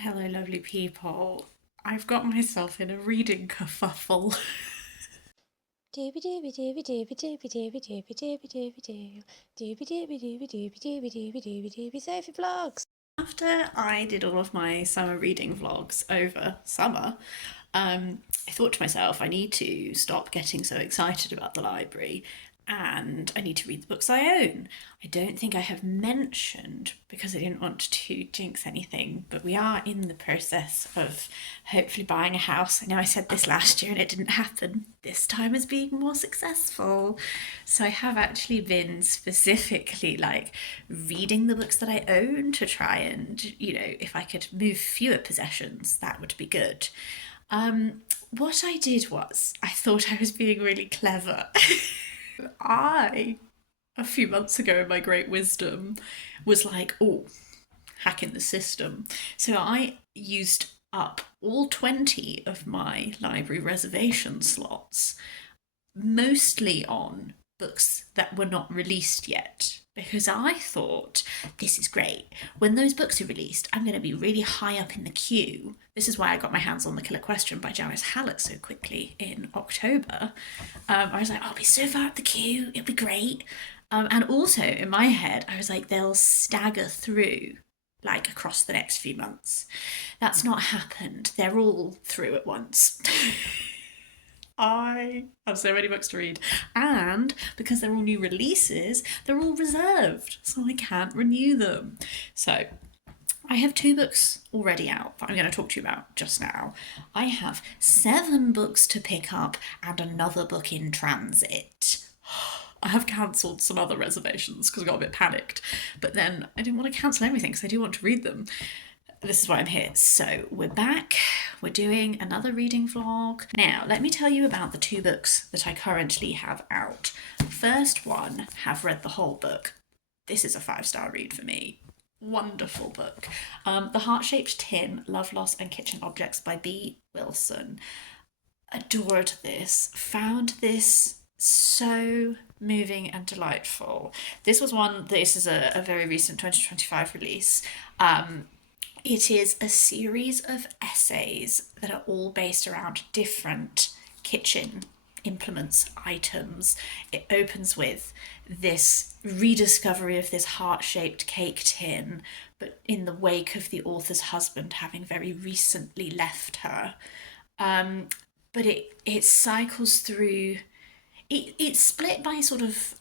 Hello, lovely people. I've got myself in a reading kerfuffle. Dooby dooby dooby dooby dooby dooby dooby dooby dooby doo. Dooby dooby dooby dooby dooby dooby dooby dooby Sophie vlogs. After I did all of my summer reading vlogs over summer, I thought to myself, I need to stop getting so excited about the library and I need to read the books I own. I don't think I have mentioned, because I didn't want to jinx anything, but we are in the process of hopefully buying a house. I know I said this last year and it didn't happen. This time is being more successful. So I have actually been specifically like reading the books that I own to try and, if I could move fewer possessions, that would be good. What I did was, I thought I was being really clever. I, a few months ago, in my great wisdom, was like, oh, hacking the system. So I used up all 20 of my library reservation slots, mostly on books that were not released yet. Because I thought, this is great. When those books are released, I'm going to be really high up in the queue. This is why I got my hands on The Killer Question by Janice Hallett so quickly in October. I was like, I'll be so far up the queue, it'll be great. And also in my head, I was like, they'll stagger through like across the next few months. That's not happened. They're all through at once. I have so many books to read, and because they're all new releases, they're all reserved, so I can't renew them. So I have two books already out that I'm going to talk to you about just now. I have 7 books to pick up and another book in transit. I have cancelled some other reservations because I got a bit panicked, but then I didn't want to cancel everything because I do want to read them. This is why I'm here. So we're back. We're doing another reading vlog. Now, let me tell you about the 2 books that I currently have out. First one, have read the whole book. This is a 5-star read for me. Wonderful book. The Heart-Shaped Tin, Love, Loss and Kitchen Objects by B. Wilson. Adored this. Found this so moving and delightful. This is a very recent 2025 release. It is a series of essays that are all based around different kitchen implements, items. It opens with this rediscovery of this heart shaped cake tin, but in the wake of the author's husband having very recently left her. But it cycles through it's split by sort of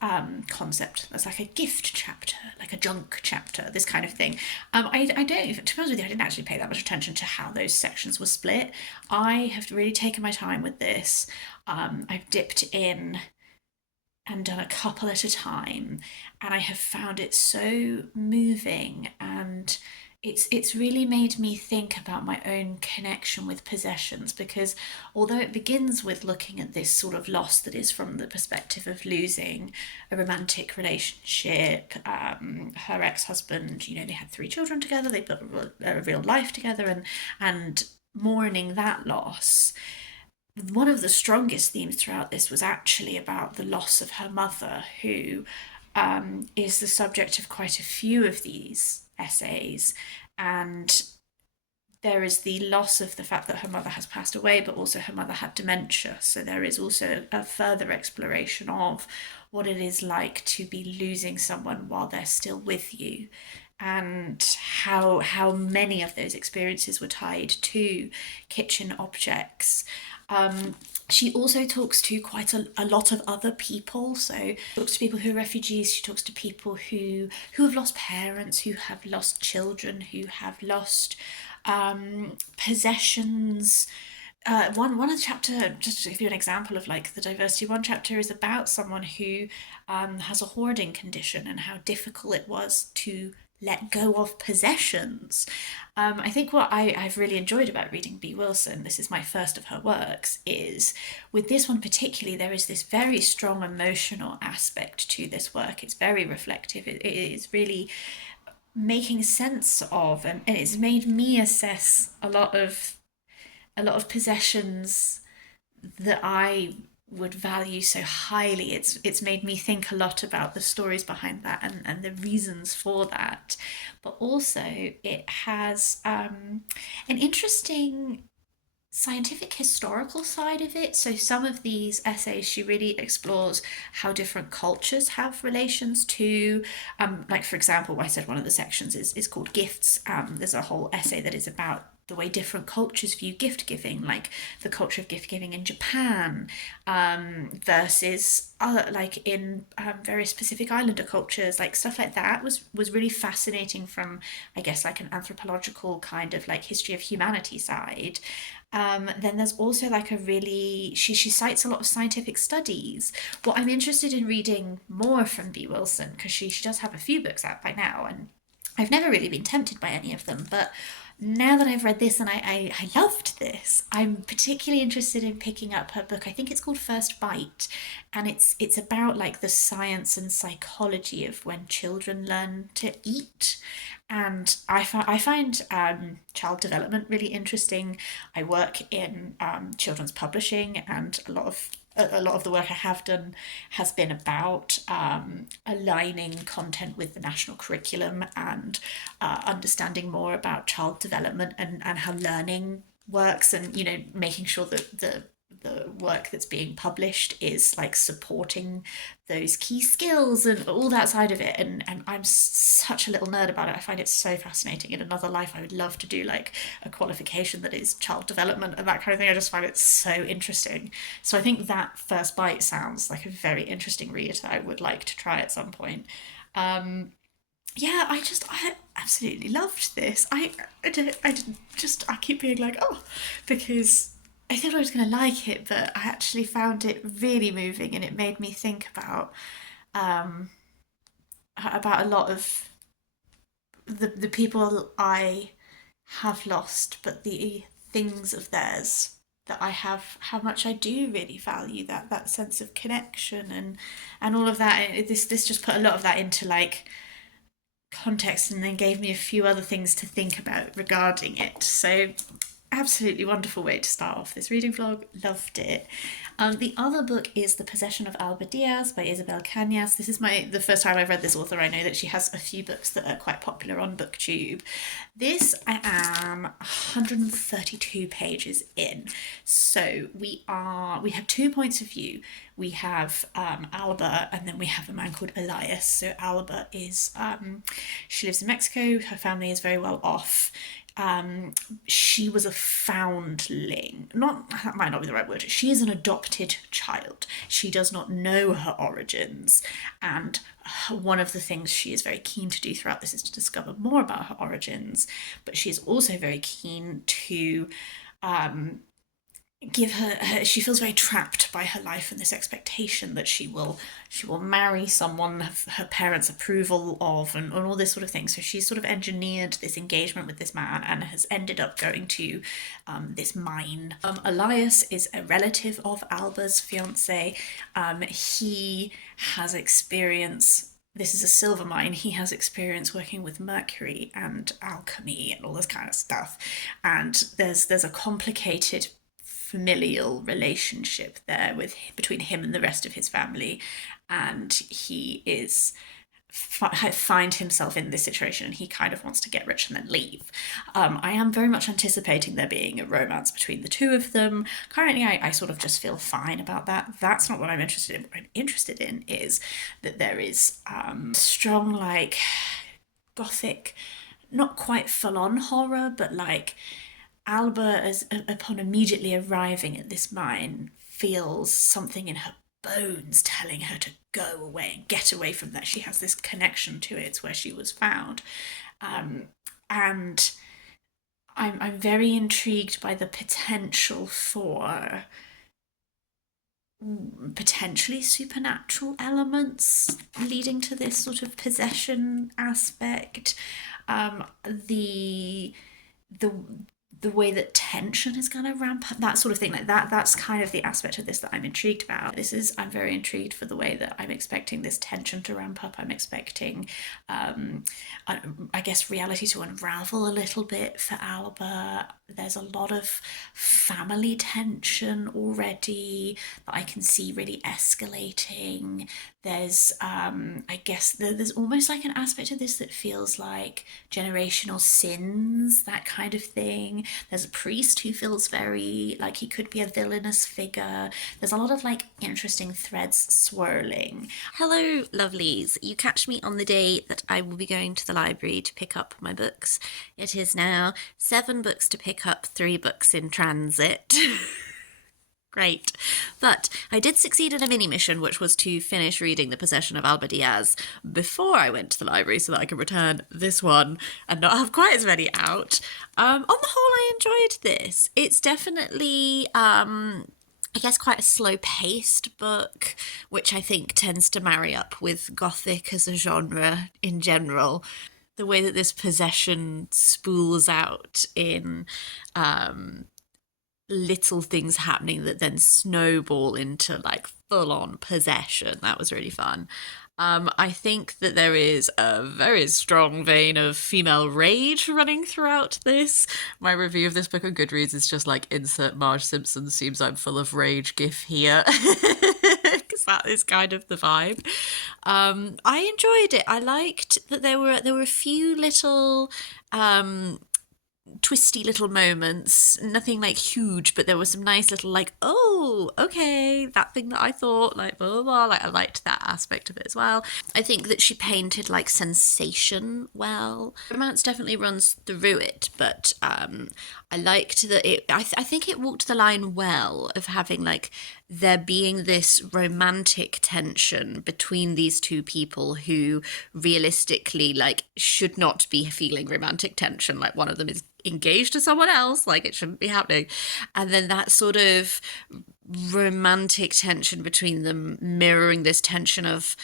concept. There's like a gift chapter, like a junk chapter, this kind of thing. I don't, to be honest with you, I didn't actually pay that much attention to how those sections were split. I have really taken my time with this. I've dipped in and done a couple at a time, and I have found it so moving, and it's really made me think about my own connection with possessions, because although it begins with looking at this sort of loss that is from the perspective of losing a romantic relationship, her ex-husband, they had 3 children together, they built a real life together, and mourning that loss, one of the strongest themes throughout this was actually about the loss of her mother, who is the subject of quite a few of these essays. And there is the loss of the fact that her mother has passed away, but also her mother had dementia. So there is also a further exploration of what it is like to be losing someone while they're still with you, and how many of those experiences were tied to kitchen objects. She also talks to quite a lot of other people. So she talks to people who are refugees. She talks to people who have lost parents, who have lost children, who have lost possessions. One chapter, just to give you an example of like the diversity, one chapter is about someone who has a hoarding condition and how difficult it was to let go of possessions. I think what I've really enjoyed about reading B. Wilson, this is my first of her works, is with this one particularly, there is this very strong emotional aspect to this work. It's very reflective. It is really making sense of, and it's made me assess a lot of possessions that I would value so highly. It's made me think a lot about the stories behind that and the reasons for that. But also it has an interesting scientific historical side of it. So some of these essays, she really explores how different cultures have relations to, like for example, I said one of the sections is called gifts. There's a whole essay that is about the way different cultures view gift giving, like the culture of gift giving in Japan, versus other, like in very specific islander cultures, like stuff like that was really fascinating from, I guess, like an anthropological kind of like history of humanity side. Then there's also like a really she cites a lot of scientific studies. What I'm interested in reading more from B. Wilson, because she does have a few books out by now, and I've never really been tempted by any of them, but now that I've read this and I loved this, I'm particularly interested in picking up her book. I think it's called First Bite, and it's about like the science and psychology of when children learn to eat. And I find child development really interesting. I work in children's publishing, and a lot of the work I have done has been about aligning content with the national curriculum and understanding more about child development and how learning works, and making sure that the work that's being published is like supporting those key skills and all that side of it. And I'm such a little nerd about it. I find it so fascinating. In another life I would love to do like a qualification that is child development and that kind of thing. I just find it so interesting. So I think that First Bite sounds like a very interesting read that I would like to try at some point. Yeah, I absolutely loved this. I keep being like, oh, because I thought I was going to like it, but I actually found it really moving, and it made me think um, about a lot of the people I have lost, but the things of theirs that I have, how much I do really value that sense of connection and all of that. This just put a lot of that into like context, and then gave me a few other things to think about regarding it. So absolutely wonderful way to start off this reading vlog. Loved it. The other book is The Possession of Alba Diaz by Isabel Canas. This is the first time I've read this author. I know that she has a few books that are quite popular on BookTube. This I am 132 pages in. So we have 2 points of view. We have Alba, and then we have a man called Elias. So Alba is she lives in Mexico. Her family is very well off. She was a foundling. Not that might not be the right word. She is an adopted child. She does not know her origins, and one of the things she is very keen to do throughout this is to discover more about her origins. But she is also very keen to she feels very trapped by her life and this expectation that she will marry someone her parents' approval of, and all this sort of thing. So she's sort of engineered this engagement with this man and has ended up going to this mine. Elias is a relative of Alba's fiance. He has experience. This is a silver mine. He has experience working with mercury and alchemy and all this kind of stuff. And there's a complicated familial relationship there between him and the rest of his family, and he is find himself in this situation, and he kind of wants to get rich and then leave. I am very much anticipating there being a romance between the two of them. Currently, I sort of just feel fine about that. That's not what I'm interested in. What I'm interested in is that there is strong, like, gothic, not quite full-on horror, but like Alba, upon immediately arriving at this mine, feels something in her bones telling her to go away and get away from that. She has this connection to it. It's where she was found. And I'm very intrigued by the potential for potentially supernatural elements leading to this sort of possession aspect. The the way that tension is going to ramp up, that sort of thing, like that's kind of the aspect of this that I'm intrigued about. I'm very intrigued for the way that I'm expecting this tension to ramp up. I'm expecting I guess reality to unravel a little bit for Alba. There's a lot of family tension already that I can see really escalating. There's I guess there's almost like an aspect of this that feels like generational sins, that kind of thing. There's a priest who feels very like he could be a villainous figure. There's a lot of like interesting threads swirling. Hello, lovelies. You catch me on the day that I will be going to the library to pick up my books. It is now 7 books to pick up, 3 books in transit. Great. But I did succeed in a mini mission, which was to finish reading The Possession of Alba Diaz before I went to the library so that I could return this one and not have quite as many out. On the whole, I enjoyed this. It's definitely I guess quite a slow-paced book, which I think tends to marry up with Gothic as a genre in general. The way that this possession spools out in little things happening that then snowball into like full-on possession. That was really fun. I think that there is a very strong vein of female rage running throughout this. My review of this book on Goodreads is just like insert Marge Simpson seems I'm full of rage gif here. Because that is kind of the vibe. I enjoyed it. I liked that there were a few little twisty little moments, nothing like huge, but there was some nice little like, oh, okay, that thing that I thought, like blah blah blah. Like I liked that aspect of it as well. I think that she painted like sensation well. Romance definitely runs through it, but I liked that it I think it walked the line well of having like there being this romantic tension between these two people who realistically like should not be feeling romantic tension. Like one of them is engaged to someone else, like it shouldn't be happening, and then that sort of romantic tension between them mirroring this tension of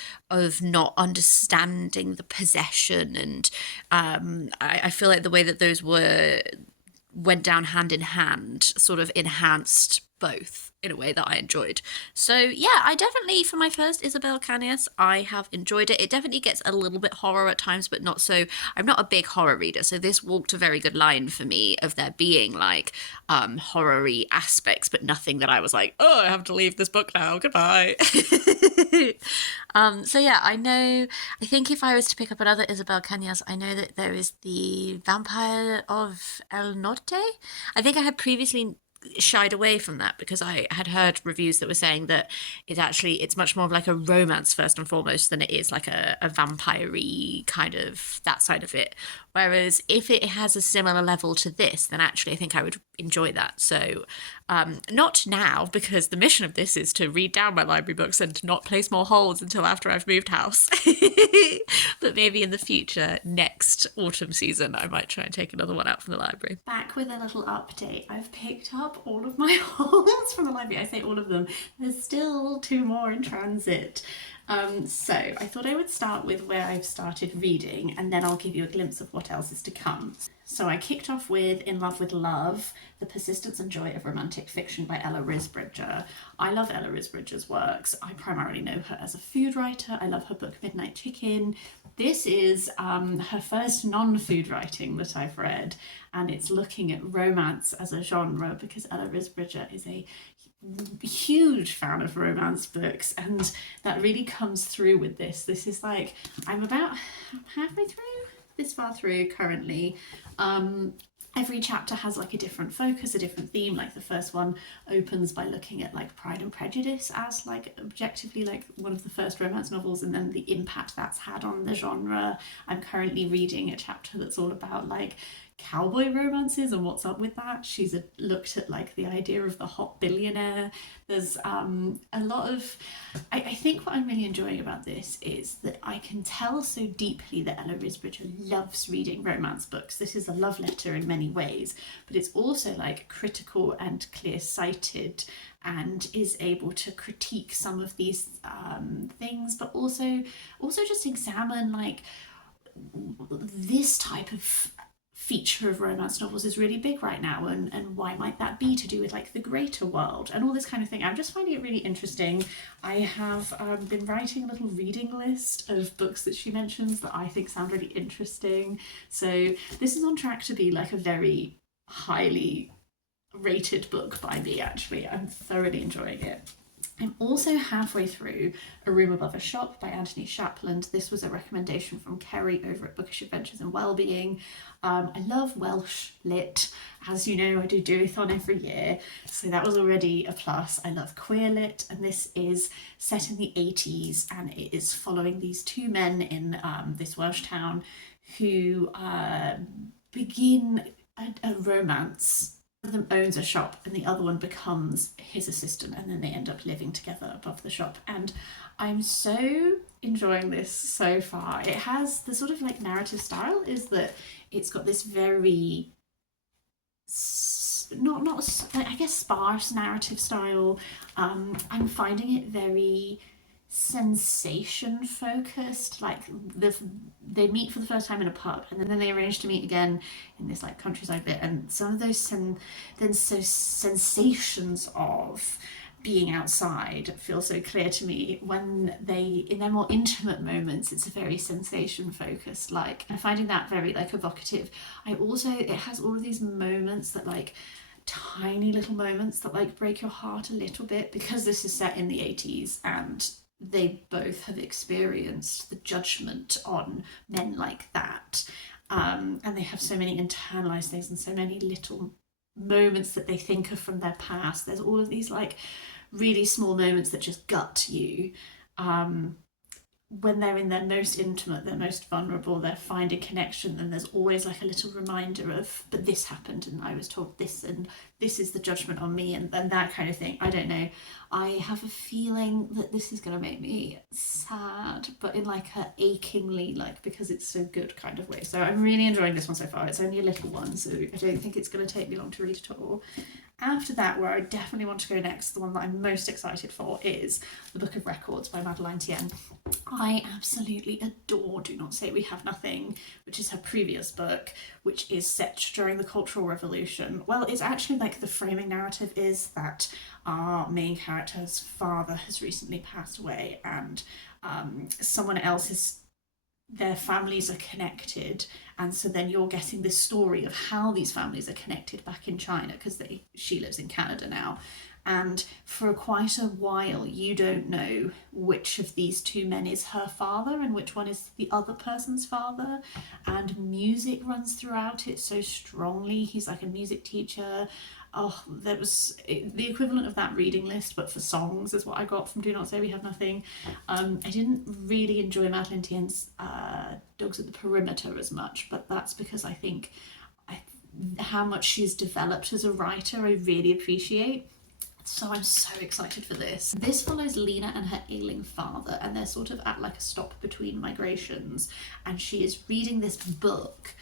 not understanding the possession. And I feel like the way that those went down hand in hand sort of enhanced both in a way that I enjoyed. So yeah, I definitely, for my first Isabel Canas, I have enjoyed it. It definitely gets a little bit horror at times, but not so. I'm not a big horror reader, so this walked a very good line for me of there being like horror-y aspects, but nothing that I was like, oh, I have to leave this book now, goodbye. So yeah, I think if I was to pick up another Isabel Canas, I know that there is the Vampire of El Norte. I think I had previously shied away from that because I had heard reviews that were saying that it's much more of like a romance first and foremost than it is like a vampire-y kind of that side of it. Whereas if it has a similar level to this, then actually I think I would enjoy that. So not now, because the mission of this is to read down my library books and to not place more holds until after I've moved house. But maybe in the future, next autumn season, I might try and take another one out from the library. Back with a little update. I've picked up all of my holds from the library. I say all of them. There's still 2 more in transit. So I thought I would start with where I've started reading, and then I'll give you a glimpse of what else is to come. So I kicked off with In Love with Love, The Persistence and Joy of Romantic Fiction by Ella Risbridger. I love Ella Risbridger's works. I primarily know her as a food writer. I love her book Midnight Chicken. This is her first non-food writing that I've read, and it's looking at romance as a genre because Ella Risbridger is a huge fan of romance books, and that really comes through with this. This is like, I'm about halfway through, this far through currently. Every chapter has like a different focus, a different theme. Like the first one opens by looking at like Pride and Prejudice as like objectively like one of the first romance novels, and then the impact that's had on the genre. I'm currently reading a chapter that's all about like cowboy romances and what's up with that. She's looked at like the idea of the hot billionaire. There's a lot of I think what I'm really enjoying about this is that I can tell so deeply that Ella Risbridger loves reading romance books. This is a love letter in many ways, but it's also like critical and clear-sighted and is able to critique some of these things, but also just examine like this type of feature of romance novels is really big right now, and why might that be to do with like the greater world and all this kind of thing. I'm just finding it really interesting. I have been writing a little reading list of books that she mentions that I think sound really interesting. So this is on track to be like a very highly rated book by me, actually. I'm thoroughly enjoying it. I'm also halfway through A Room Above a Shop by Anthony Shapland. This was a recommendation from Kerry over at Bookish Adventures and Wellbeing. I love Welsh lit. As you know, I do do-a-thon every year, so that was already a plus. I love queer lit, and this is set in the 80s, and it is following these two men in this Welsh town who begin a romance. One of them owns a shop and the other one becomes his assistant, and then they end up living together above the shop. And I'm so enjoying this so far. It has the sort of like narrative style is that it's got this very not I guess sparse narrative style. I'm finding it very sensation focused. Like they meet for the first time in a pub, and then they arrange to meet again in this like countryside bit, and some of those sensations of being outside feel so clear to me. When they, in their more intimate moments, it's a very sensation focused. Like I'm finding that very like evocative. It has all of these moments that like tiny little moments that like break your heart a little bit, because this is set in the 80s and they both have experienced the judgment on men like that, and they have so many internalized things and so many little moments that they think of from their past. There's all of these like really small moments that just gut you. When they're in their most intimate, their most vulnerable, they're finding connection, and there's always like a little reminder of, but this happened and I was told this, and this is the judgment on me, and that kind of thing. I don't know. I have a feeling that this is going to make me sad, but in like a achingly, like because it's so good kind of way. So I'm really enjoying this one so far. It's only a little one, so I don't think it's going to take me long to read at all. After that, where I definitely want to go next, the one that I'm most excited for is The Book of Records by Madeline Thien. I absolutely adore Do Not Say We Have Nothing, which is her previous book, which is set during the Cultural Revolution. Well, it's actually like the framing narrative is that our main character's father has recently passed away, and someone else their families are connected, and so then you're getting this story of how these families are connected back in China, because she lives in Canada now, and for quite a while you don't know which of these two men is her father and which one is the other person's father, and music runs throughout it so strongly. He's like a music teacher. Oh, that was the equivalent of that reading list, but for songs is what I got from Do Not Say We Have Nothing. I didn't really enjoy Madeline Thien's Dogs at the Perimeter as much, but that's because I think how much she's developed as a writer I really appreciate. So I'm so excited for this. This follows Lena and her ailing father, and they're sort of at like a stop between migrations, and she is reading this book.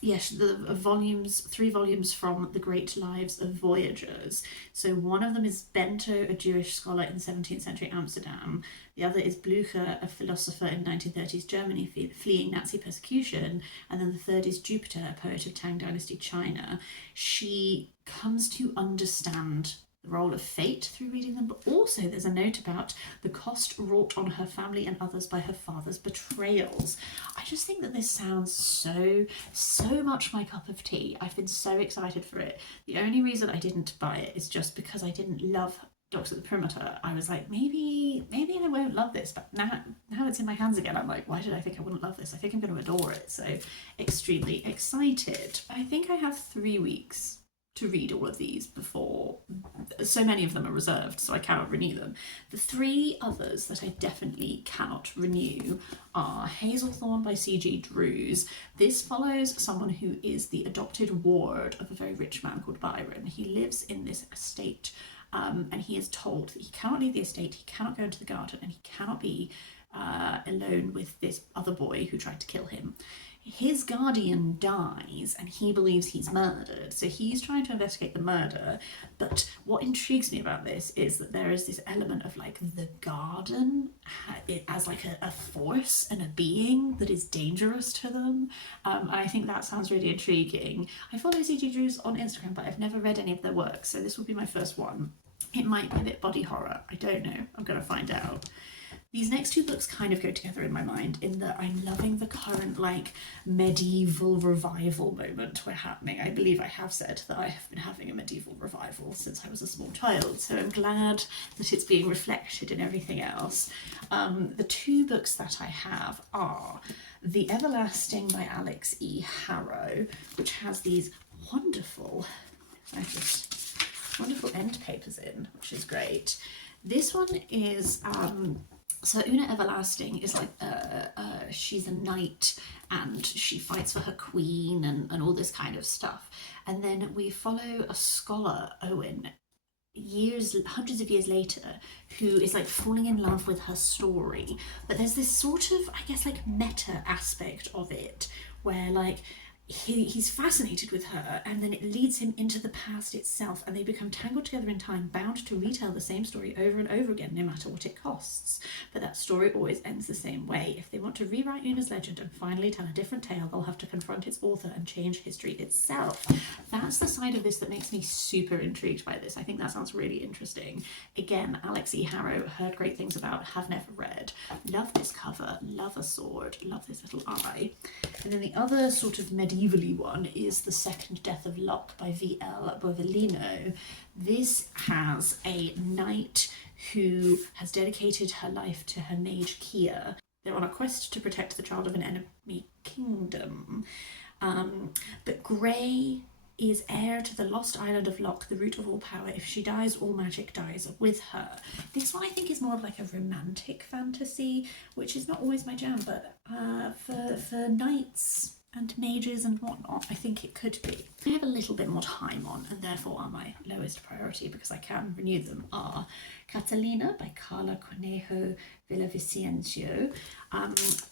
Yes, the volumes, 3 volumes from The Great Lives of Voyagers. So one of them is Bento, a Jewish scholar in 17th century Amsterdam. The other is Blücher, a philosopher in 1930s Germany fleeing Nazi persecution. And then the third is Jupiter, a poet of Tang Dynasty China. She comes to understand the role of fate through reading them, but also there's a note about the cost wrought on her family and others by her father's betrayals. I just think that this sounds so much my cup of tea. I've been so excited for it. The only reason I didn't buy it is just because I didn't love Dogs at the Perimeter. I was like, maybe I won't love this, but now it's in my hands again. I'm like, why did I think I wouldn't love this? I think I'm going to adore it. So extremely excited. I think I have 3 weeks to read all of these before so many of them are reserved, so I cannot renew them. The 3 others that I definitely cannot renew are Hazelthorn by C.G. Drews. This follows someone who is the adopted ward of a very rich man called Byron. He lives in this estate, and he is told that he cannot leave the estate, he cannot go into the garden, and he cannot be alone with this other boy who tried to kill him. his guardian dies and he believes he's murdered, so he's trying to investigate the murder. But what intrigues me about this is that there is this element of like the garden as like a force and a being that is dangerous to them, and I think that sounds really intriguing. I follow CG Drews on Instagram, but I've never read any of their work, so this will be my first one. It might be a bit body horror, I don't know, I'm gonna find out. These next two books kind of go together in my mind in that I'm loving the current like medieval revival moment we're happening. I believe I have said that I have been having a medieval revival since I was a small child, so I'm glad that it's being reflected in everything else. The two books that I have are The Everlasting by Alix E. Harrow, which has these wonderful end papers in, which is great. This one is so Una Everlasting is like she's a knight and she fights for her queen and all this kind of stuff. And then we follow a scholar, Owen, hundreds of years later, who is like falling in love with her story. But there's this sort of, I guess, like meta aspect of it where like he's fascinated with her, and then it leads him into the past itself, and they become tangled together in time, bound to retell the same story over and over again, no matter what it costs. But that story always ends the same way. If they want to rewrite Una's legend and finally tell a different tale, they'll have to confront its author and change history itself. That's the side of this that makes me super intrigued by this. I think that sounds really interesting. Again, Alix E. Harrow, heard great things about, have never read. Love this cover, love a sword, love this little eye. And then the other sort of medievally one is The Second Death of Locke by V.L. Bovalino. This has a knight who has dedicated her life to her mage Kia. They're on a quest to protect the child of an enemy kingdom. But Grey is heir to the lost island of Locke, the root of all power. If she dies, all magic dies with her. This one I think is more of like a romantic fantasy, which is not always my jam, but for knights and mages and whatnot, I think it could be. I have a little bit more time on, and therefore are my lowest priority because I can renew them, are Catalina by Karla, Cornejo, Villavicencio.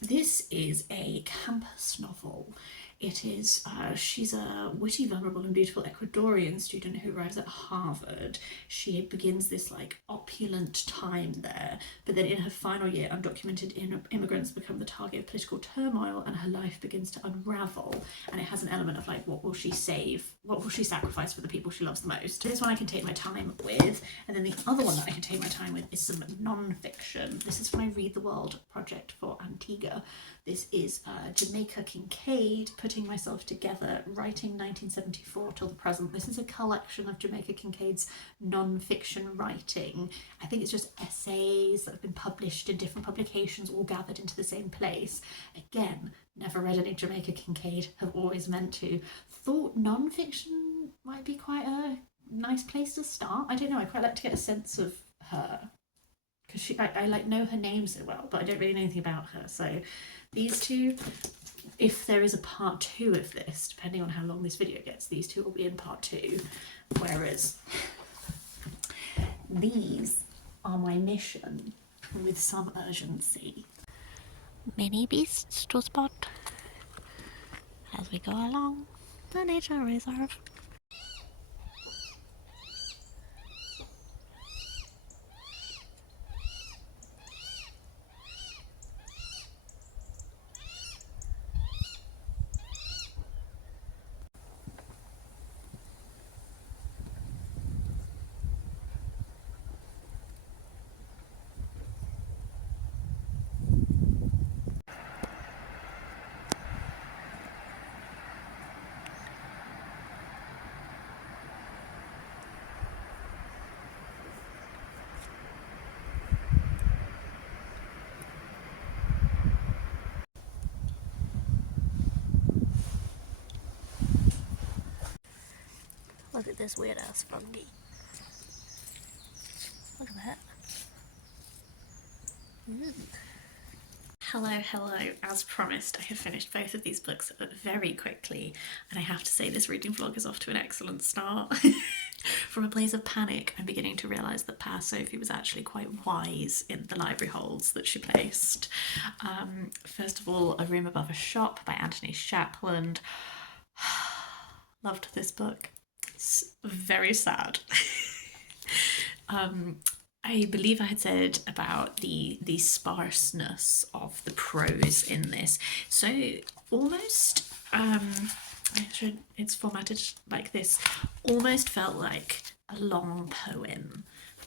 This is a campus novel. It is, she's a witty, vulnerable and beautiful Ecuadorian student who arrives at Harvard. She begins this like opulent time there, but then in her final year, undocumented immigrants become the target of political turmoil and her life begins to unravel. And it has an element of like, what will she save? What will she sacrifice for the people she loves the most? This one I can take my time with. And then the other one that I can take my time with is some non-fiction. This is from my Read the World project for Antigua. This is Jamaica Kincaid, Putting Myself Together, Writing 1974 till the Present. This is a collection of Jamaica Kincaid's non-fiction writing. I think it's just essays that have been published in different publications, all gathered into the same place. Again, never read any Jamaica Kincaid, have always meant to. Thought non-fiction might be quite a nice place to start. I don't know, I quite like to get a sense of her, because I like know her name so well, but I don't really know anything about her. So these two, if there is a part 2 of this, depending on how long this video gets, these two will be in part 2, whereas these are my mission with some urgency. Many beasts to spot as we go along the nature reserve. Look at this weird ass fungi. Look at that. Hello, as promised, I have finished both of these books very quickly, and I have to say this reading vlog is off to an excellent start. from a place of panic, I'm beginning to realise that past Sophie was actually quite wise in the library holds that she placed. First of all, A Room Above a Shop by Anthony Shapland. Loved this book. It's very sad. I believe I had said about the sparseness of the prose in this. So almost, it's formatted like this, almost felt like a long poem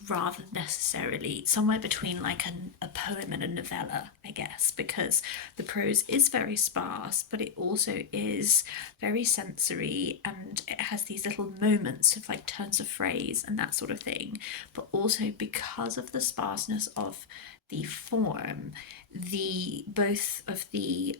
rather than necessarily somewhere between like a poem and a novella, I guess, because the prose is very sparse, but it also is very sensory, and it has these little moments of like turns of phrase and that sort of thing. But also because of the sparseness of the form, the both of the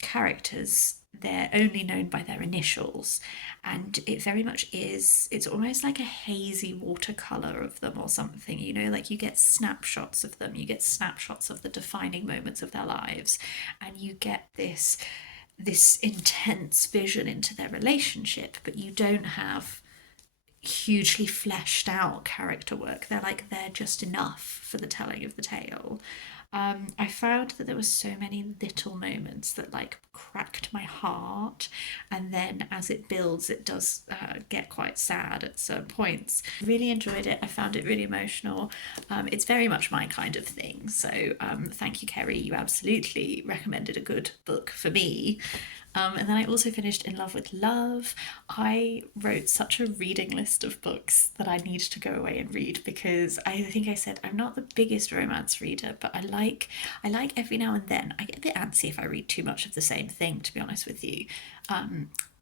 characters, they're only known by their initials, and it very much is, it's almost like a hazy watercolor of them or something, you know, like you get snapshots of them, you get snapshots of the defining moments of their lives, and you get this intense vision into their relationship, but you don't have hugely fleshed out character work. They're just enough for the telling of the tale. I found that there were so many little moments that like cracked my heart, and then as it builds, it does get quite sad at certain points. Really enjoyed it. I found it really emotional. It's very much my kind of thing. So thank you, Kerry. You absolutely recommended a good book for me. And then I also finished In Love with Love. I wrote such a reading list of books that I need to go away and read, because I think I said I'm not the biggest romance reader, but I like every now and then. I get a bit antsy if I read too much of the same thing, to be honest with you.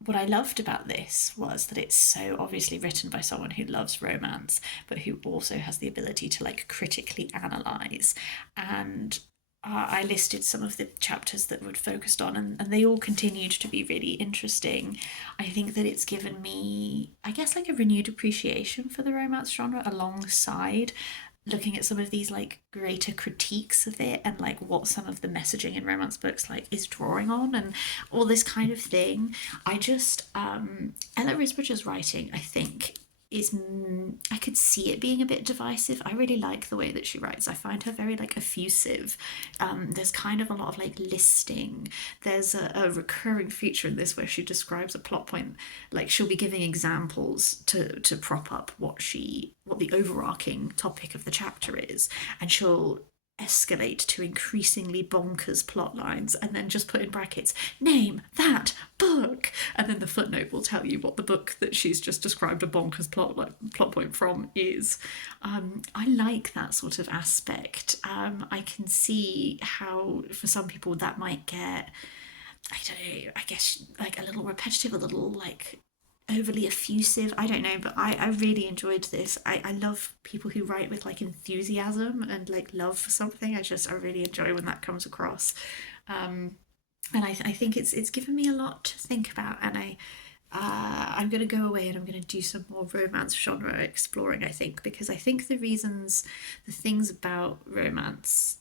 What I loved about this was that it's so obviously written by someone who loves romance, but who also has the ability to like critically analyse. And I listed some of the chapters that we'd focused on, and they all continued to be really interesting. I think that it's given me, I guess, like a renewed appreciation for the romance genre, alongside looking at some of these like greater critiques of it, and like what some of the messaging in romance books like is drawing on, and all this kind of thing. I just Ella Risbridger's writing, I think, is, I could see it being a bit divisive. I really like the way that she writes. I find her very like effusive. There's kind of a lot of like listing. There's a recurring feature in this where she describes a plot point, like she'll be giving examples to prop up what the overarching topic of the chapter is, and she'll escalate to increasingly bonkers plot lines and then just put in brackets, name that book, and then the footnote will tell you what the book that she's just described a bonkers plot point from is. I like that sort of aspect. I can see how for some people that might get, I don't know, I guess like a little repetitive, a little like overly effusive, I don't know, but I really enjoyed this. I love people who write with like enthusiasm and like love for something. I really enjoy when that comes across. And I think it's given me a lot to think about, and I'm going to go away and I'm going to do some more romance genre exploring, I think, because I think the things about romance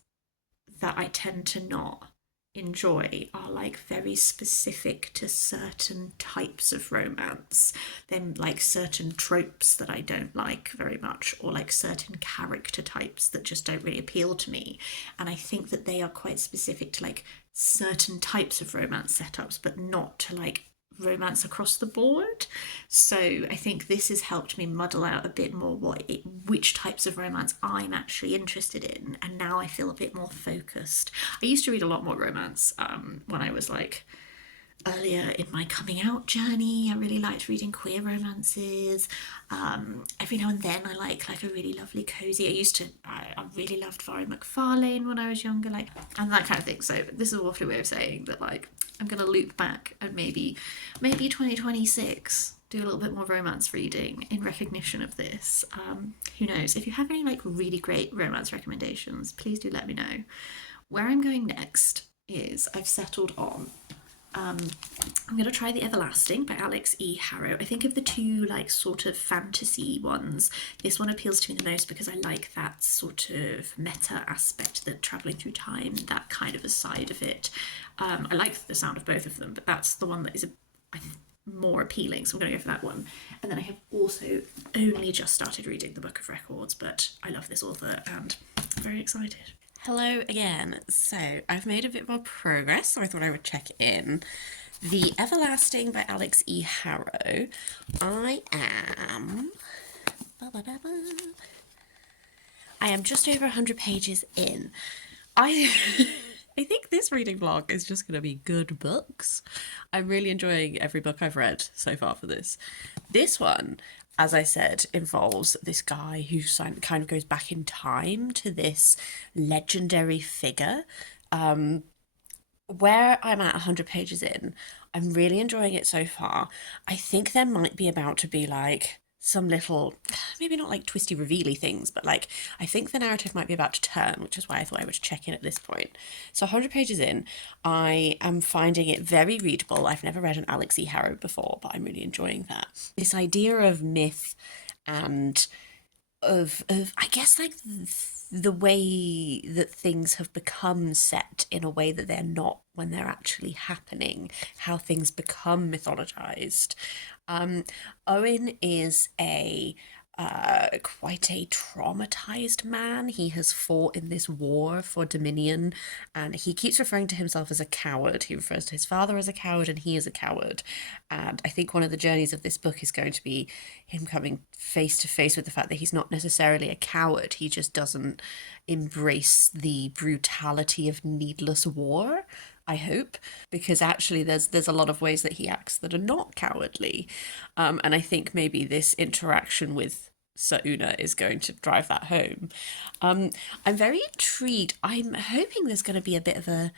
that I tend to not enjoy are like very specific to certain types of romance, then like certain tropes that I don't like very much, or like certain character types that just don't really appeal to me. And I think that they are quite specific to like certain types of romance setups, but not to like romance across the board. So I think this has helped me muddle out a bit more which types of romance I'm actually interested in, and now I feel a bit more focused. I used to read a lot more romance when I was like earlier in my coming out journey. I really liked reading queer romances. Every now and then I like a really lovely cozy. I really loved Vara McFarlane when I was younger, like, and that kind of thing. So this is a waffly way of saying that like I'm gonna loop back and maybe 2026 do a little bit more romance reading in recognition of this. Who knows? If you have any like really great romance recommendations, please do let me know. Where I'm going next is I've settled on. I'm going to try The Everlasting by Alix E. Harrow. I think of the two like sort of fantasy ones, this one appeals to me the most because I like that sort of meta aspect, that travelling through time, that kind of a side of it. I like the sound of both of them, but that's the one that is more appealing, so I'm going to go for that one. And then I have also only just started reading the Book of Records, but I love this author and I'm very excited. Hello again. So I've made a bit more progress, so I thought I would check in. The Everlasting by Alix E. Harrow. I am just over 100 pages in. I think this reading vlog is just going to be good books. I'm really enjoying every book I've read so far for this. This one, as I said, involves this guy who kind of goes back in time to this legendary figure. Where I'm at 100 pages in, I'm really enjoying it so far. I think there might be about to be like some little, maybe not like twisty revealy things, but like I think the narrative might be about to turn, which is why I thought I would check in at this point. So 100 pages in, I am finding it very readable. I've never read an Alix E. Harrow before, but I'm really enjoying that. This idea of myth and of I guess like the way that things have become set in a way that they're not when they're actually happening, how things become mythologized. Owen is quite a traumatized man. He has fought in this war for Dominion, and he keeps referring to himself as a coward. He refers to his father as a coward, and he is a coward. And I think one of the journeys of this book is going to be him coming face to face with the fact that he's not necessarily a coward. He just doesn't embrace the brutality of needless war, I hope, because actually there's a lot of ways that he acts that are not cowardly. And I think maybe this interaction with Sir Una is going to drive that home. I'm very intrigued. I'm hoping there's going to be a bit of a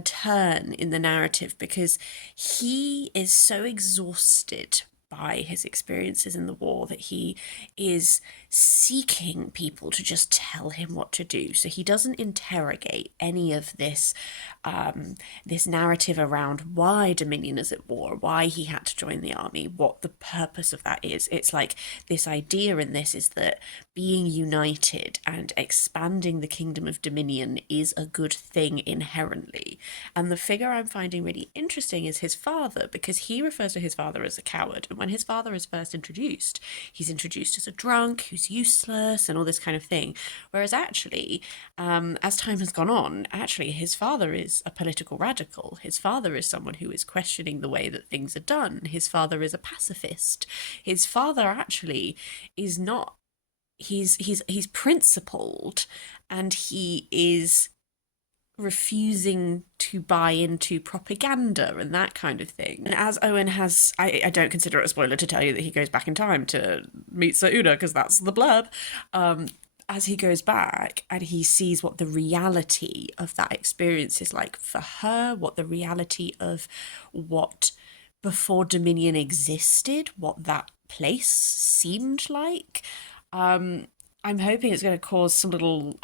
turn in the narrative, because he is so exhausted by his experiences in the war that he is seeking people to just tell him what to do. So he doesn't interrogate any of this this narrative around why Dominion is at war, why he had to join the army, what the purpose of that is. It's like this idea in this is that being united and expanding the kingdom of Dominion is a good thing inherently. And the figure I'm finding really interesting is his father, because he refers to his father as a coward. And when his father is first introduced, he's introduced as a drunk who's useless and all this kind of thing. Whereas actually, as time has gone on, actually his father is a political radical. His father is someone who is questioning the way that things are done. His father is a pacifist. His father actually is not, he's principled, and he is refusing to buy into propaganda and that kind of thing. And as Owen has, I don't consider it a spoiler to tell you that he goes back in time to meet Sir Una, because that's the blurb. As he goes back and he sees what the reality of that experience is like for her, what the reality of what before Dominion existed, what that place seemed like. I'm hoping it's going to cause some little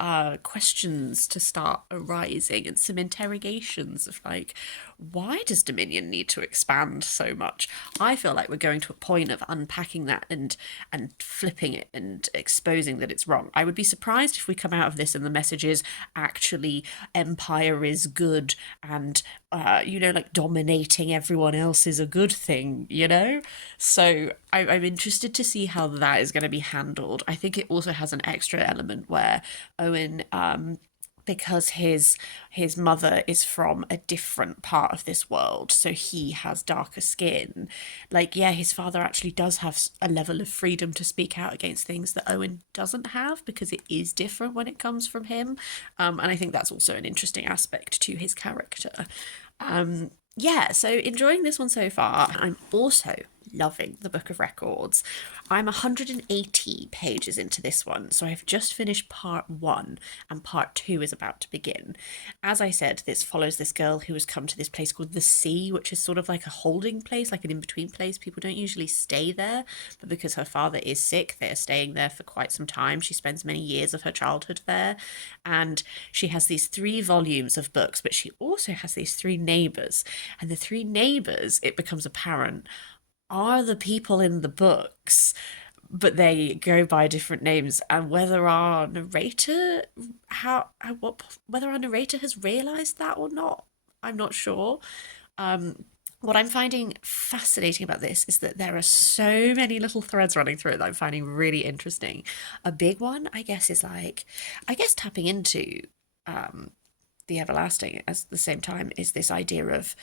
questions to start arising, and some interrogations of like, why does Dominion need to expand so much? I feel like we're going to a point of unpacking that and flipping it and exposing that it's wrong. I would be surprised if we come out of this and the message is actually empire is good and like dominating everyone else is a good thing, So I'm interested to see how that is going to be handled. I think it also has an extra element where Owen, because his mother is from a different part of this world, so he has darker skin. Like, yeah, his father actually does have a level of freedom to speak out against things that Owen doesn't have, because it is different when it comes from him. And I think that's also an interesting aspect to his character. So enjoying this one so far. I'm also loving the Book of Records. I'm 180 pages into this one, so I've just finished part 1 and part 2 is about to begin. As I said, this follows this girl who has come to this place called the Sea, which is sort of like a holding place, like an in-between place. People don't usually stay there, but because her father is sick, they're staying there for quite some time. She spends many years of her childhood there, and she has these 3 volumes of books, but she also has these 3 neighbours, and the 3 neighbours, it becomes apparent, are the people in the books, but they go by different names. And whether our narrator has realised that or not, I'm not sure. what I'm finding fascinating about this is that there are so many little threads running through it that I'm finding really interesting. A big one, I guess, is like, I guess tapping into the everlasting at the same time is this idea of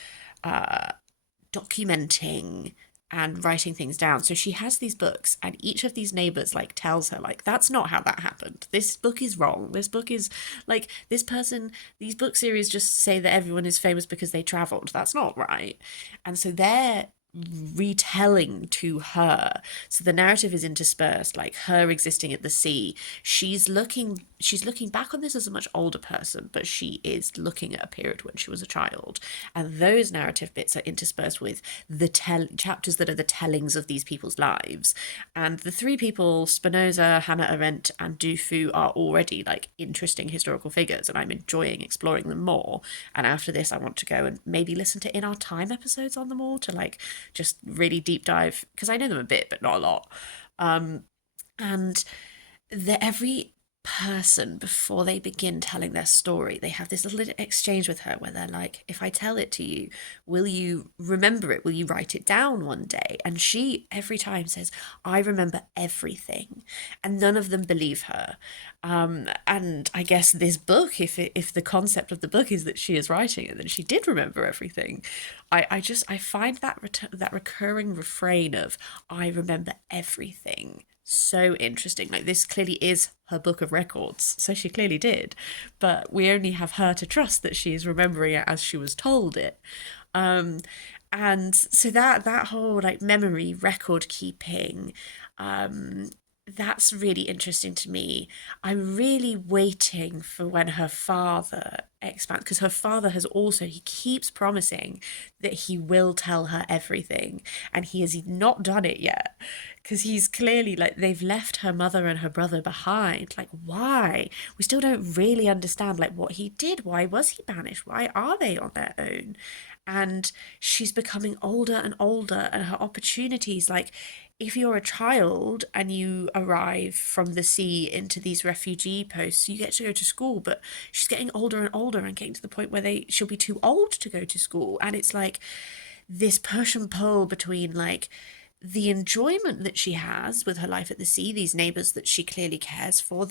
documenting and writing things down. So she has these books, and each of these neighbors like tells her like, that's not how that happened. This book is wrong. This book is like, this person, these book series just say that everyone is famous because they traveled. That's not right. And so they're retelling to her, so the narrative is interspersed, like her existing at the sea. She's looking back on this as a much older person, but she is looking at a period when she was a child, and those narrative bits are interspersed with the chapters that are the tellings of these people's lives. And the three people, Spinoza, Hannah Arendt, and Du Fu, are already like interesting historical figures, and I'm enjoying exploring them more. And after this I want to go and maybe listen to In Our Time episodes on them all, to like just really deep dive, because I know them a bit but not a lot. And every person, before they begin telling their story, they have this little exchange with her where they're like, if I tell it to you, will you remember it? Will you write it down one day? And she every time says, I remember everything. And none of them believe her. And I guess this book, if the concept of the book is that she is writing it, then she did remember everything. I find that recurring refrain of I remember everything so interesting. Like, this clearly is her book of records, so she clearly did, but we only have her to trust that she is remembering it as she was told it. And so that whole like memory record keeping, that's really interesting to me. I'm really waiting for when her father expands, because her father has also, he keeps promising that he will tell her everything, and he has not done it yet, because he's clearly like, they've left her mother and her brother behind. Like, why? We still don't really understand like what he did. Why was he banished? Why are they on their own? And she's becoming older and older, and her opportunities, like, if you're a child and you arrive from the sea into these refugee posts, you get to go to school, but she's getting older and older and getting to the point where she'll be too old to go to school. And it's like this push and pull between like the enjoyment that she has with her life at the sea, these neighbors that she clearly cares for.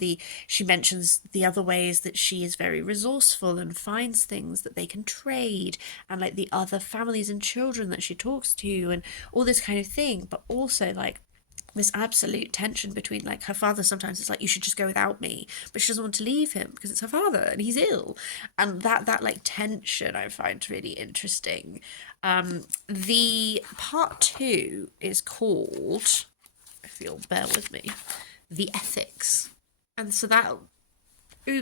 She mentions the other ways that she is very resourceful and finds things that they can trade, and like the other families and children that she talks to, and all this kind of thing. But also like this absolute tension between like her father, sometimes it's like, you should just go without me, but she doesn't want to leave him because it's her father and he's ill. And that like tension I find really interesting. The part 2 is called, if you'll bear with me, The Ethics. And so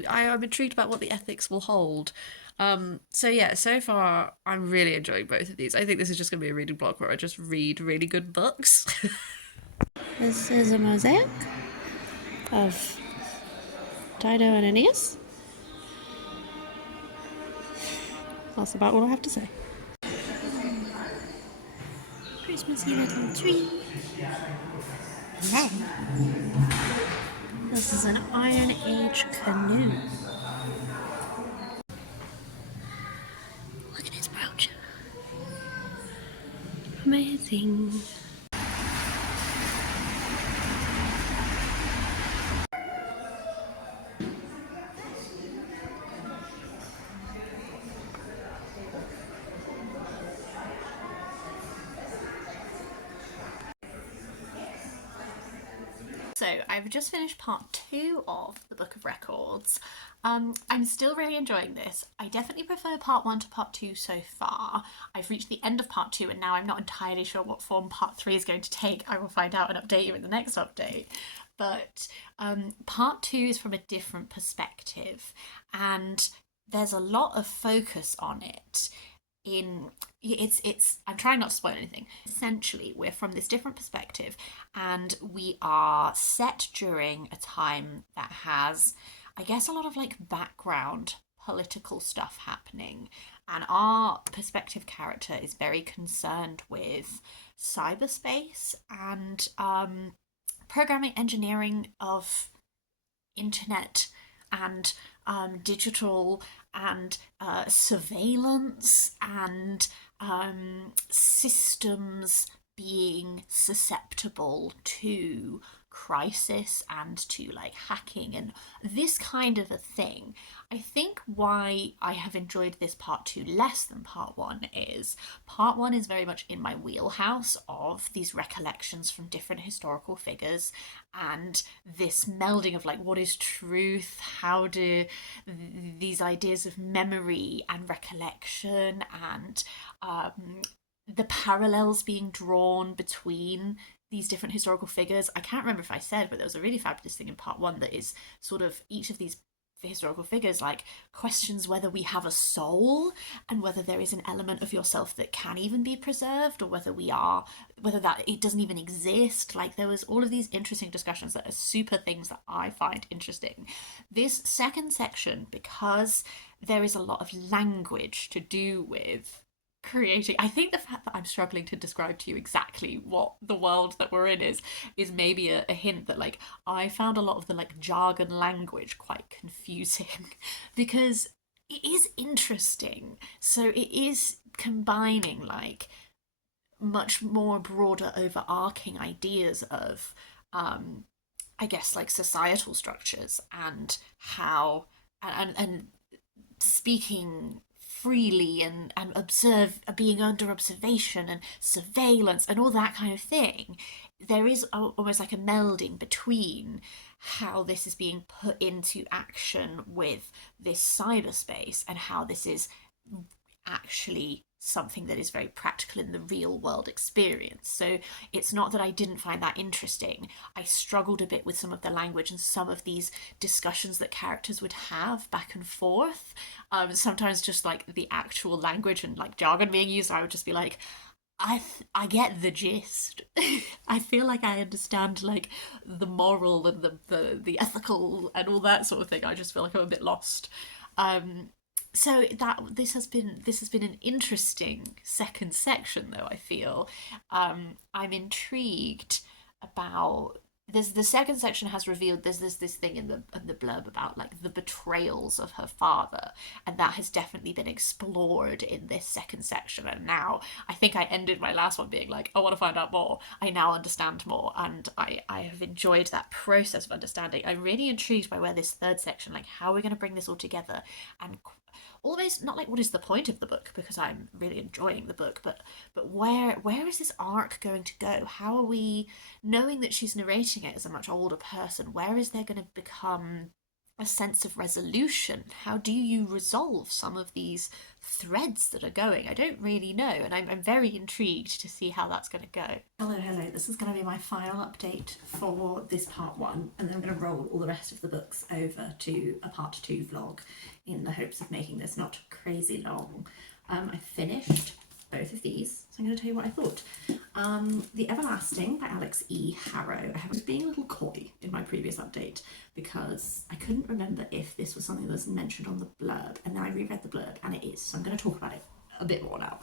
I'm intrigued about what the ethics will hold. So yeah, so far I'm really enjoying both of these. I think this is just going to be a reading blog where I just read really good books. This is a mosaic of Dido and Aeneas. That's about what I have to say. Christmassy little tree. Then, this is an Iron Age canoe. Look at its brooch. Amazing. So I've just finished part 2 of the Book of Records. I'm still really enjoying this. I definitely prefer part 1 to part 2 so far. I've reached the end of part 2 and now I'm not entirely sure what form part 3 is going to take. I will find out and update you in the next update. But part 2 is from a different perspective, and there's a lot of focus on it. I'm trying not to spoil anything. Essentially, we're from this different perspective, and we are set during a time that has, I guess, a lot of like background political stuff happening, and our perspective character is very concerned with cyberspace and programming, engineering of internet and digital and surveillance and systems being susceptible to crisis and to like hacking and this kind of a thing. I think why I have enjoyed this part 2 less than part 1 is part 1 is very much in my wheelhouse of these recollections from different historical figures and this melding of like what is truth, how do these ideas of memory and recollection and the parallels being drawn between these different historical figures. I can't remember if I said, but there was a really fabulous thing in part 1 that is sort of each of these historical figures like questions whether we have a soul and whether there is an element of yourself that can even be preserved, or whether that it doesn't even exist. Like there was all of these interesting discussions that are super things that I find interesting. This second section, because there is a lot of language to do with creating, I think the fact that I'm struggling to describe to you exactly what the world that we're in is maybe a hint that like I found a lot of the like jargon language quite confusing because it is interesting. So it is combining like much more broader overarching ideas of I guess like societal structures and how and speaking freely and observe being under observation and surveillance and all that kind of thing. There is almost like a melding between how this is being put into action with this cyberspace and how this is actually something that is very practical in the real world experience. So it's not that I didn't find that interesting. I struggled a bit with some of the language and some of these discussions that characters would have back and forth. Sometimes just like the actual language and like jargon being used, I would just be like, I get the gist. I feel like I understand like the moral and the ethical and all that sort of thing. I just feel like I'm a bit lost. So that this has been an interesting second section though. I feel I'm intrigued about there's the second section has revealed there's this thing in the blurb about like the betrayals of her father, and that has definitely been explored in this second section. And now I think I ended my last one being like, I want to find out more. I now understand more, and I have enjoyed that process of understanding. I'm really intrigued by where this third section, like how are we going to bring this all together and almost not like what is the point of the book, because I'm really enjoying the book, but where is this arc going to go? How are we, knowing that she's narrating it as a much older person, where is there going to become a sense of resolution? How do you resolve some of these threads that are going? I don't really know, and I'm very intrigued to see how that's going to go. Hello, this is going to be my final update for this part 1, and then I'm going to roll all the rest of the books over to a part 2 vlog in the hopes of making this not crazy long. I finished both of these, so I'm going to tell you what I thought. The Everlasting by Alix E. Harrow. I was being a little coy in my previous update because I couldn't remember if this was something that was mentioned on the blurb, and then I reread the blurb and it is, so I'm going to talk about it a bit more now.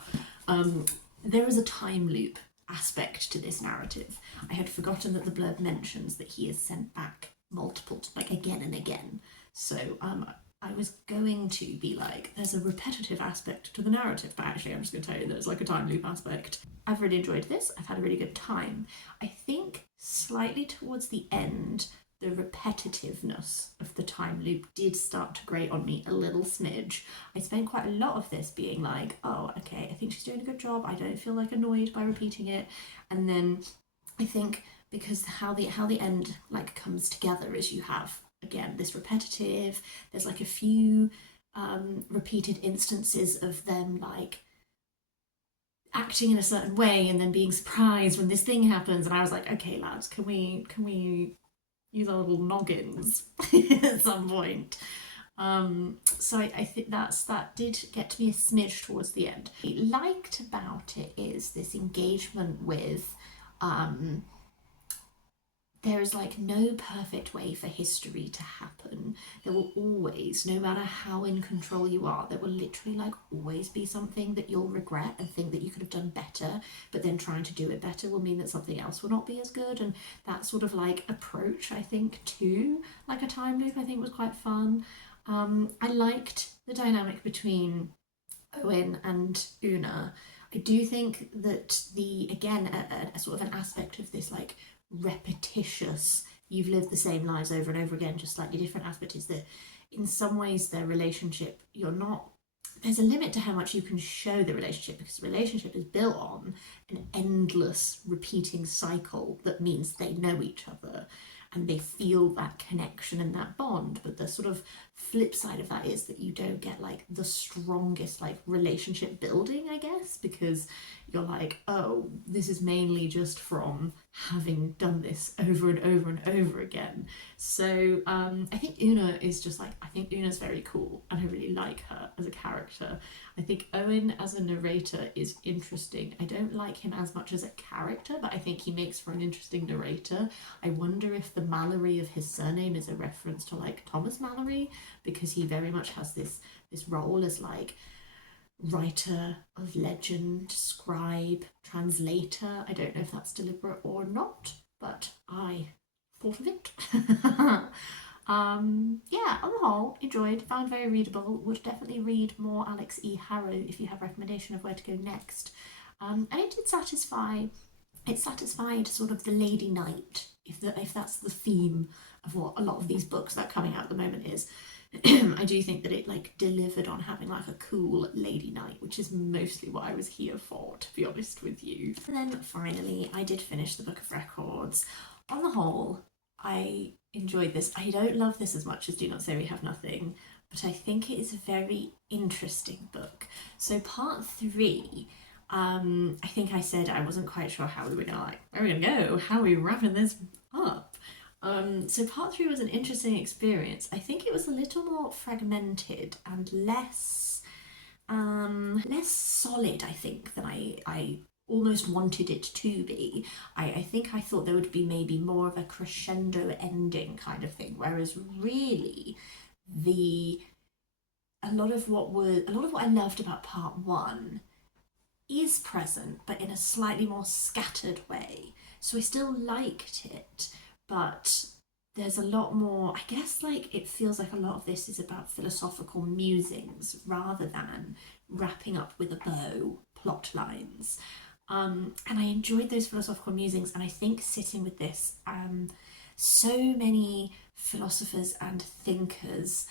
There is a time loop aspect to this narrative. I had forgotten that the blurb mentions that he is sent back multiple, like again and again. So I was going to be like, there's a repetitive aspect to the narrative, but actually I'm just going to tell you there's like a time loop aspect. I've really enjoyed this. I've had a really good time. I think slightly towards the end, the repetitiveness of the time loop did start to grate on me a little smidge. I spent quite a lot of this being like, oh, okay, I think she's doing a good job. I don't feel like annoyed by repeating it. And then I think because how the end like comes together is you have, again, this repetitive, there's like a few repeated instances of them like acting in a certain way and then being surprised when this thing happens, and I was like, okay lads, can we use our little noggins at some point? So I think that did get to me a smidge towards the end. What I liked about it is this engagement with there is like no perfect way for history to happen. There will always, no matter how in control you are, there will literally like always be something that you'll regret and think that you could have done better, but then trying to do it better will mean that something else will not be as good. And that sort of like approach, I think, to like a time loop, I think was quite fun. I liked the dynamic between Owen and Una. I do think that a sort of an aspect of this like repetitious, you've lived the same lives over and over again, just slightly different aspect is that in some ways their relationship, there's a limit to how much you can show the relationship, because the relationship is built on an endless repeating cycle that means they know each other and they feel that connection and that bond. But the sort of flip side of that is that you don't get like the strongest like relationship building, I guess, because you're like, oh, this is mainly just from having done this over and over and over again. So I think Una's very cool and I really like her as a character. I think Owen as a narrator is interesting. I don't like him as much as a character, but I think he makes for an interesting narrator. I wonder if the Mallory of his surname is a reference to like Thomas Mallory, because he very much has this role as like writer of legend, scribe, translator. I don't know if that's deliberate or not, but I thought of it. Yeah, on the whole, enjoyed, found very readable, would definitely read more Alix E. Harrow if you have recommendation of where to go next. And it did satisfied sort of the lady knight, if that's the theme of what a lot of these books that are coming out at the moment is. I do think that it like delivered on having like a cool lady knight, which is mostly what I was here for, to be honest with you. And then finally, I did finish the Book of Records. On the whole, I enjoyed this. I don't love this as much as Do Not Say We Have Nothing, but I think it is a very interesting book. So part 3, I think I said I wasn't quite sure how we were gonna like, where are we gonna go? How are we wrapping this up? So part 3 was an interesting experience. I think it was a little more fragmented and less solid, I think, than I almost wanted it to be. I think I thought there would be maybe more of a crescendo ending kind of thing, whereas really a lot of what I loved about part 1 is present, but in a slightly more scattered way. So I still liked it, but there's a lot more, I guess, like it feels like a lot of this is about philosophical musings rather than wrapping up with a bow plot lines. And I enjoyed those philosophical musings, and I think sitting with this, so many philosophers and thinkers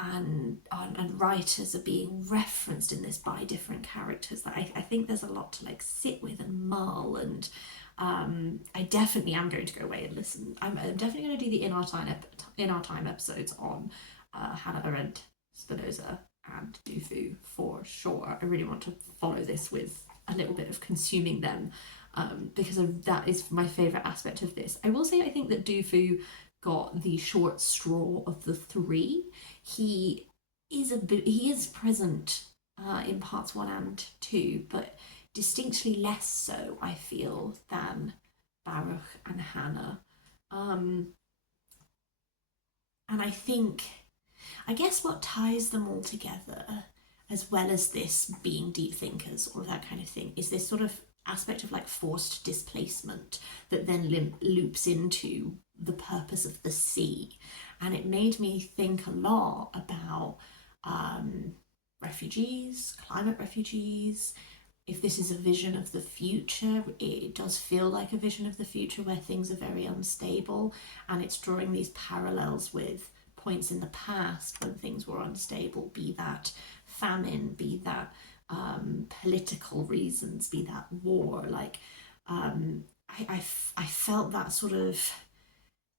and writers are being referenced in this by different characters. That I think there's a lot to like sit with and mull, and I definitely am going to go away and listen. I'm definitely going to do the In Our Time episodes on Hannah Arendt, Spinoza and Dufu for sure. I really want to follow this with a little bit of consuming them, because that is my favourite aspect of this. I will say I think that Dufu got the short straw of the 3. He is present in parts 1 and 2, but distinctly less so, I feel, than Baruch and Hannah. And I guess what ties them all together, as well as this being deep thinkers or that kind of thing, is this sort of aspect of like forced displacement that then loops into the purpose of the sea. And it made me think a lot about refugees, climate refugees. If this is a vision of the future, it does feel like a vision of the future where things are very unstable, and it's drawing these parallels with points in the past when things were unstable, be that famine, be that political reasons, be that war. Like I felt that sort of,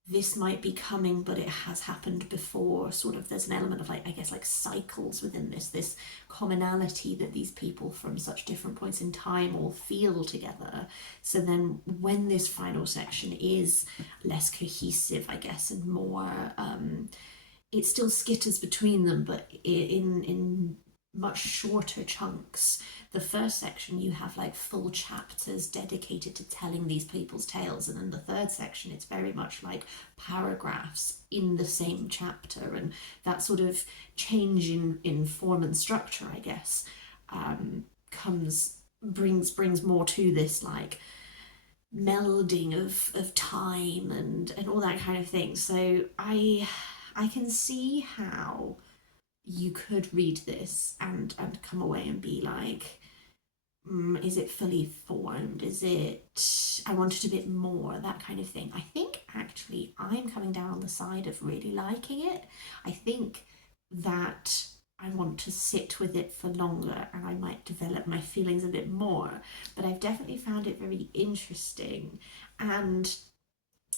this might be coming, but it has happened before. Sort of, there's an element of like, I guess, like cycles within this commonality that these people from such different points in time all feel together. So then when this final section is less cohesive, I guess, and more, it still skitters between them, but in much shorter chunks. The first section you have like full chapters dedicated to telling these people's tales, and then the third section it's very much like paragraphs in the same chapter, and that sort of change in form and structure, I guess, brings more to this like melding of time and all that kind of thing. So I can see how you could read this and come away and be like, is it fully formed? Is it, I wanted a bit more, that kind of thing. I think actually I'm coming down on the side of really liking it. I think that I want to sit with it for longer and I might develop my feelings a bit more. But I've definitely found it very interesting. And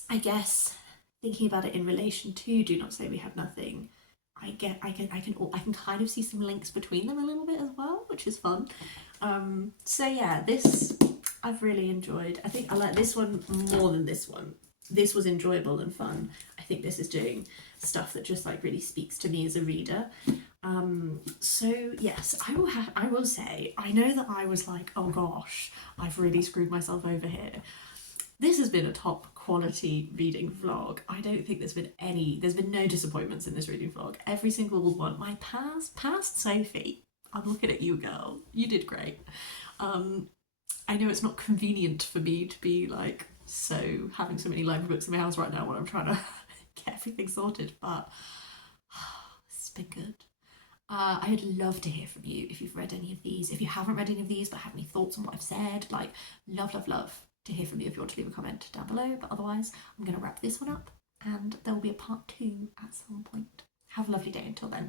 I guess thinking about it in relation to Do Not Say We Have Nothing, I can kind of see some links between them a little bit as well, which is fun. So yeah, this I've really enjoyed. I think I like this one more than this one. This was enjoyable and fun. I think this is doing stuff that just like really speaks to me as a reader. So yes, I will say, I know that I was like, oh gosh, I've really screwed myself over here. This has been a top quality reading vlog. I don't think there's been no disappointments in this reading vlog. Every single one. My past Sophie, I'm looking at you, girl. You did great. I know it's not convenient for me to be like having so many library books in my house right now when I'm trying to get everything sorted, but this has been good. I'd love to hear from you if you've read any of these. If you haven't read any of these but have any thoughts on what I've said, like love to hear from you if you want to leave a comment down below. But otherwise, I'm going to wrap this one up and there will be a part 2 at some point. Have a lovely day until then.